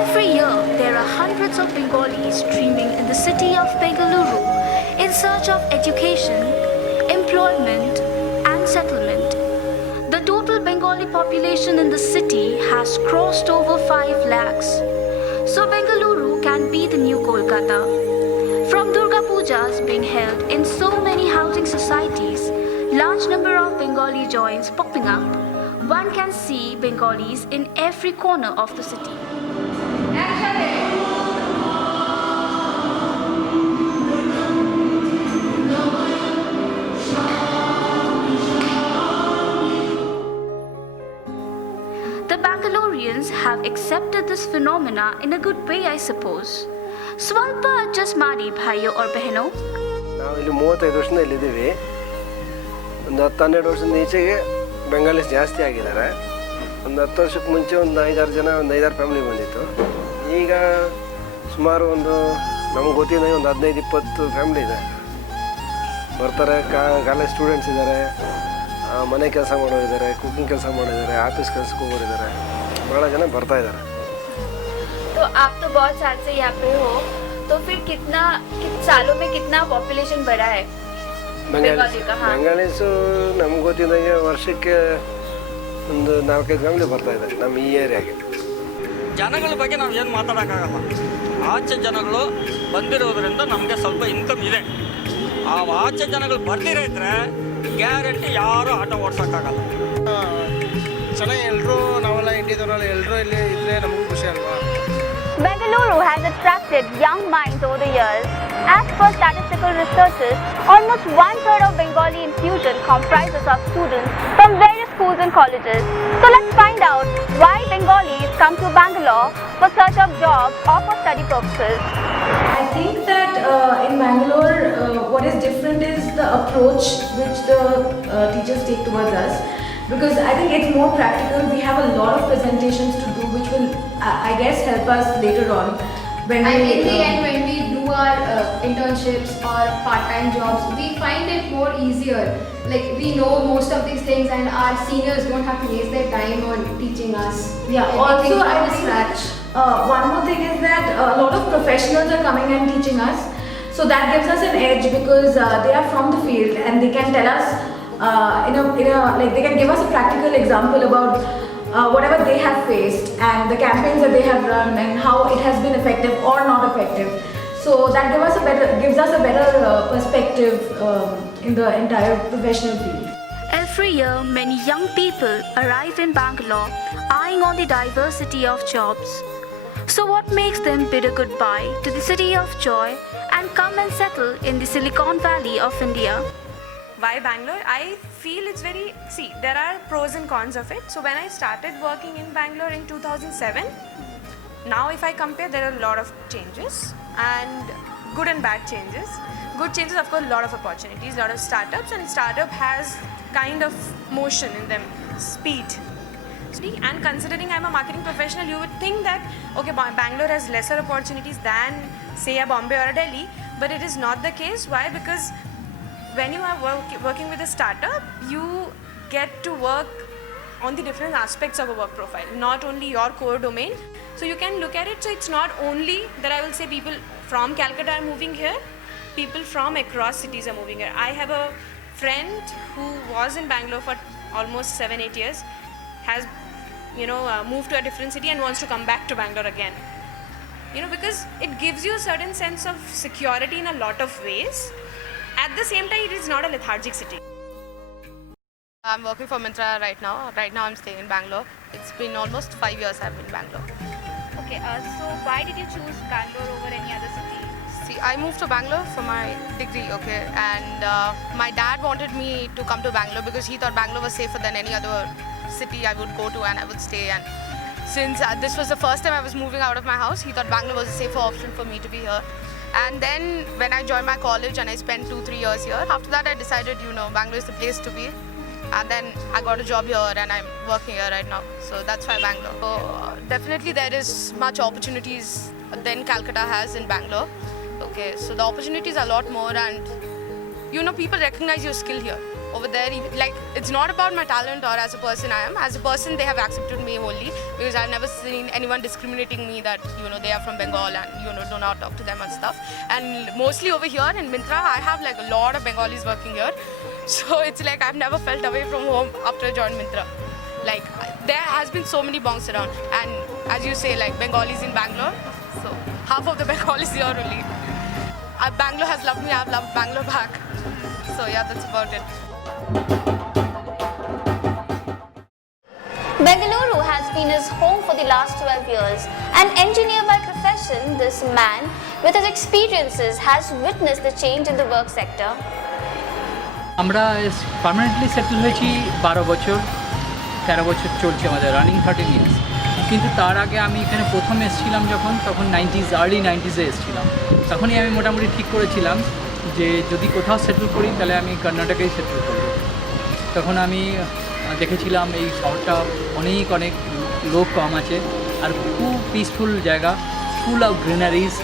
Every year, there are hundreds of Bengalis streaming in the city of Bengaluru in search of education, employment, and settlement. The total Bengali population in the city has crossed over 5 lakhs. So Bengaluru can be the new Kolkata. From Durga Pujas being held in so many housing societies, large number of Bengali joints popping up, one can see Bengalis in every corner of the city. The Bangaloreans have accepted this phenomena in a good way, I suppose. Swalpa adjust ಮಾಡಿ ಭಾಯಿಯೋ और बहनों. ನಾವು ಇಲ್ಲಿ 35 ವರ್ಷದಿಂದ ಇಲ್ಲಿದ್ದೀವಿ. ಒಂದು 10-12 ವರ್ಷದ ಈಚೆಗೆ ಬೆಂಗಾಲಿಸ್ ಜಾಸ್ತಿ ಆಗಿದ್ದಾರೆ. ಒಂದು 10 ವರ್ಷಕ್ಕೆ ಮುಂಚೆ ಒಂದು 5-6 ಜನ, ಒಂದು 5-6 ಫ್ಯಾಮಿಲಿ ಬಂದಿತ್ತು. ಈಗ ಸುಮಾರು ಒಂದು ನಮಗೆ ಗೊತ್ತಿದ್ದ ಒಂದು 15-20 ಫ್ಯಾಮಿಲಿ ಇದೆ. ಬರ್ತಾರೆ. ಕಾಲೇಜ್ ಸ್ಟೂಡೆಂಟ್ಸ್ ಇದ್ದಾರೆ, ಮನೆ ಕೆಲಸ ಮಾಡೋರಿದ್ದಾರೆ, ಕುಕಿಂಗ್ ಕೆಲಸ ಮಾಡೋರಿದ್ದಾರೆ, ಆಫೀಸ್ ಕೆಲಸಕ್ಕೆ ಹೋಗೋರಿದ್ದಾರೆ, ಭಾಳ ಜನ ಬರ್ತಾ ಇದ್ದಾರೆ. तो आप तो बहुत साल से यहाँ पे हो, तो फिर कितना सालों में कितना पॉपुलेशन बढ़ा है बेंगाली का? ಬೆಂಗಾಲೀಸು ನಮ್ಗೆ ಗೊತ್ತಿದ್ದಂಗೆ ವರ್ಷಕ್ಕೆ ಒಂದು 4-5 ಫ್ಯಾಮಿಲಿ ಬರ್ತಾ ಇದ್ದಾರೆ ನಮ್ಮ ಈ ಏರಿಯಾಗೆ. ಜನಗಳ ಬಗ್ಗೆ ನಾವು ಏನು ಮಾತಾಡೋಕ್ಕಾಗಲ್ಲ. ಆಚೆ ಜನಗಳು ಬಂದಿರೋದ್ರಿಂದ ನಮಗೆ ಸ್ವಲ್ಪ ಇನ್ಕಮ್ ಇದೆ. ಆ ಆಚೆ ಜನಗಳು ಬರ್ದಿರೋ ಇದ್ರೆ ಗ್ಯಾರಂಟಿ ಯಾರೂ ಆಟೋ ಓಡ್ಸೋಕ್ಕಾಗಲ್ಲ. ಚೆನ್ನಾಗಿ ಎಲ್ಲರೂ ನಾವೆಲ್ಲ ಇಂಡಿಯಾದವರೆಲ್ಲ ಎಲ್ಲರೂ ಇಲ್ಲಿ ಇದ್ದರೆ ನಮಗೂ ಖುಷಿ ಅಲ್ವಾ. Bengaluru has attracted young minds over the years. As per statistical researches, almost 1/3 of Bengali infusion comprises of students from various schools and colleges. So let's find out why Bengalis come to Bangalore for search of jobs or for study purposes. I think that in Bangalore, what is different is the approach which the teachers take towards us. Because I think it's more practical. We have a lot of presentations to do, which will, I guess, help us later on. In the end, when we do our internships or part-time jobs, we find it more easier. Like, we know most of these things, and our seniors don't have to waste their time on teaching us. Yeah. Also, I think one more thing is that a lot of professionals are coming and teaching us. So that gives us an edge because they are from the field and they can tell us. Like they can give us a practical example about whatever they have faced and the campaigns that they have run and how it has been effective or not effective. So that gives us a better perspective in the entire professional field. Every year, many young people arrive in Bangalore, eyeing on the diversity of jobs. So what makes them bid a goodbye to the city of joy and come and settle in the Silicon Valley of India? Why Bangalore? I feel it's there are pros and cons of it. So when I started working in Bangalore in 2007, now if I compare, there are a lot of changes and good and bad changes. Good changes, of course, a lot of opportunities, a lot of startups, and startup has kind of motion in them, speed. And considering I'm a marketing professional, you would think that, okay, Bangalore has lesser opportunities than, say, a Bombay or a Delhi, but it is not the case. Why? Because when you are working with a startup, you get to work on the different aspects of a work profile, not only your core domain. So you can look at it, so it's not only that I will say people from Calcutta are moving here, people from across cities are moving here. I have a friend who was in Bangalore for almost 7-8 years, has moved to a different city and wants to come back to Bangalore again. Because it gives you a certain sense of security in a lot of ways. At the same time, it is not a lethargic city. I'm working for Myntra right now. Right now I'm staying in Bangalore. It's been almost 5 years I've been in Bangalore. Okay, so why did you choose Bangalore over any other city? See, I moved to Bangalore for my degree, okay, and my dad wanted me to come to Bangalore because he thought Bangalore was safer than any other city I would go to and I would stay. And since this was the first time I was moving out of my house, he thought Bangalore was a safer option for me to be here. And then when I joined my college and I spent 2-3 years here, after that I decided, Bangalore is the place to be. And then I got a job here and I'm working here right now. So that's why Bangalore. So definitely there is much opportunities than Calcutta has in Bangalore. Okay, so the opportunities are a lot more and people recognize your skill here. Over there, like, it's not about my talent or as a person I am. As a person, they have accepted me only because I've never seen anyone discriminating me that, they are from Bengal and, do not talk to them and stuff. And mostly over here in Myntra, I have like a lot of Bengalis working here. So it's like I've never felt away from home after I joined Myntra. Like, there has been so many bongs around. And as you say, like, Bengalis in Bangalore. So half of the Bengalis here only. Bangalore has loved me, I've loved Bangalore back. So yeah, that's about it. Bengaluru has been his home for the last 12 years. An engineer by profession, this man, with his experiences, has witnessed the change in the work sector. আমরা permanently settle হয়েছি 12 বছর 13 বছর চলছে আমাদের running 13 years. কিন্তু তার আগে আমি এখানে প্রথম এসেছিলাম তখন আর্লি 90s এসেছিলাম। তখনই আমি মোটামুটি ঠিক করেছিলাম যে যদি কোথাও সেটেল করি তাহলে আমি কর্ণাটকেই সেটেল করব। তখন আমি দেখেছিলাম এই শহরটা অনেক লোক কম আছে আর খুব পিসফুল জায়গা, ফুল অফ গ্রিনারিজ,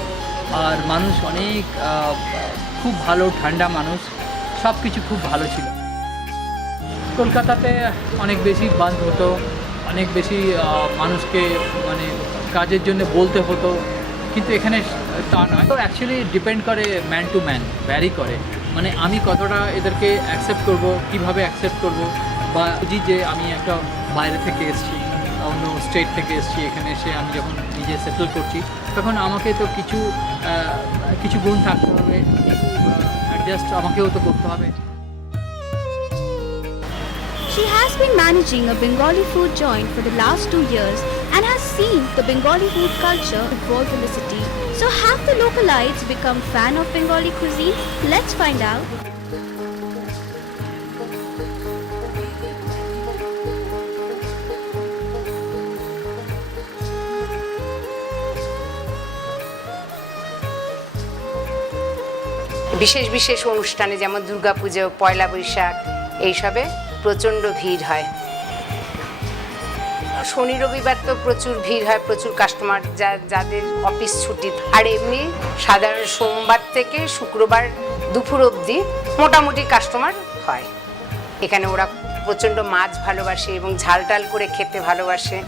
আর মানুষ খুব ভালো, ঠান্ডা মানুষ, সব কিছু খুব ভালো ছিল। কলকাতাতে অনেক বেশি বাঁধ হতো, অনেক বেশি মানুষকে কাজের জন্য বলতে হতো, কিন্তু এখানে তা নয়। তো অ্যাকচুয়ালি ডিপেন্ড করে ম্যান টু ম্যান, ভ্যারি করে। আমি কতটা এদেরকে অ্যাকসেপ্ট করব, কিভাবে অ্যাকসেপ্ট করব, বা বুঝি যে আমি একটা বাইরে থেকে এসেছি, অন্য স্টেট থেকে এসেছি, এখানে এসে আমি যখন নিজে সেটেল করছি তখন আমাকে তো কিছু গুণ থাকতে হবে, কিছু অ্যাডজাস্ট আমাকেও তো করতে হবে। She has been managing a Bengali food joint for the last 2 years and has seen the Bengali food culture evolve in the city. So have the localites become fan of Bengali cuisine? Let's find out. বিশেষ অনুষ্ঠানে যেমন দুর্গাপুজো, পয়লা বৈশাখ এইসবে প্রচণ্ড ভিড় হয়। শনি রবিবার তো প্রচুর ভিড় হয়, প্রচুর কাস্টমার যাদের অফিস ছুটি। আর এমনি সাধারণ সোমবার থেকে শুক্রবার দুপুর অবধি মোটামুটি কাস্টমার হয়। এখানে ওরা প্রচণ্ড মাছ ভালোবাসে এবং ঝাল করে খেতে ভালোবাসে,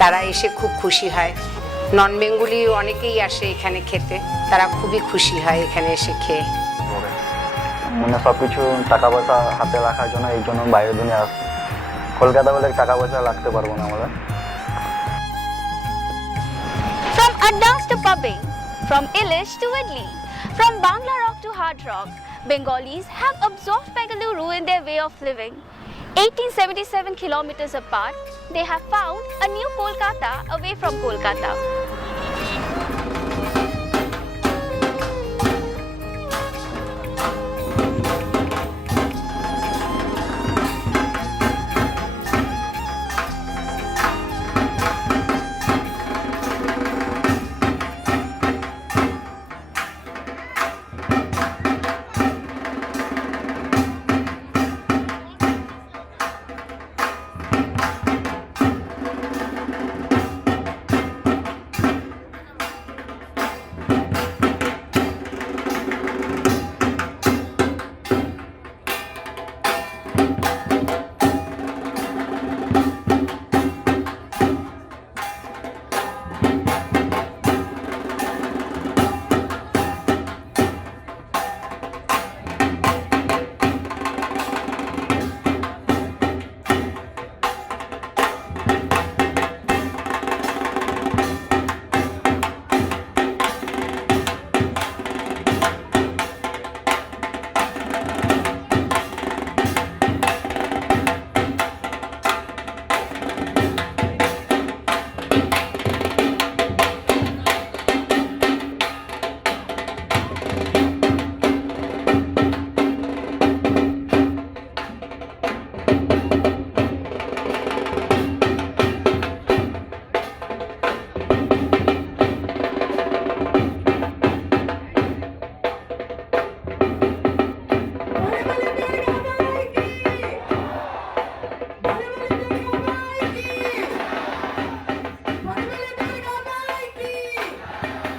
তারা এসে খুব খুশি হয়। নন বেঙ্গলি অনেকেই আসে এখানে খেতে, তারা খুবই খুশি হয় এখানে এসে খেয়ে। সব কিছু টাকা পয়সা হাতে রাখার জন্য এই জন্য বাইরের দুনিয়া আসছে। কলকাতা বলে টাকা পয়সা রাখতে পারবো না আমরা। From Addas to pubbing, from Ilish to Idli, from Bangla Rock to Hard Rock, Bengalis have absorbed Bengaluru in their way of living. 1877 kilometers apart, they have found a new Kolkata away from Kolkata.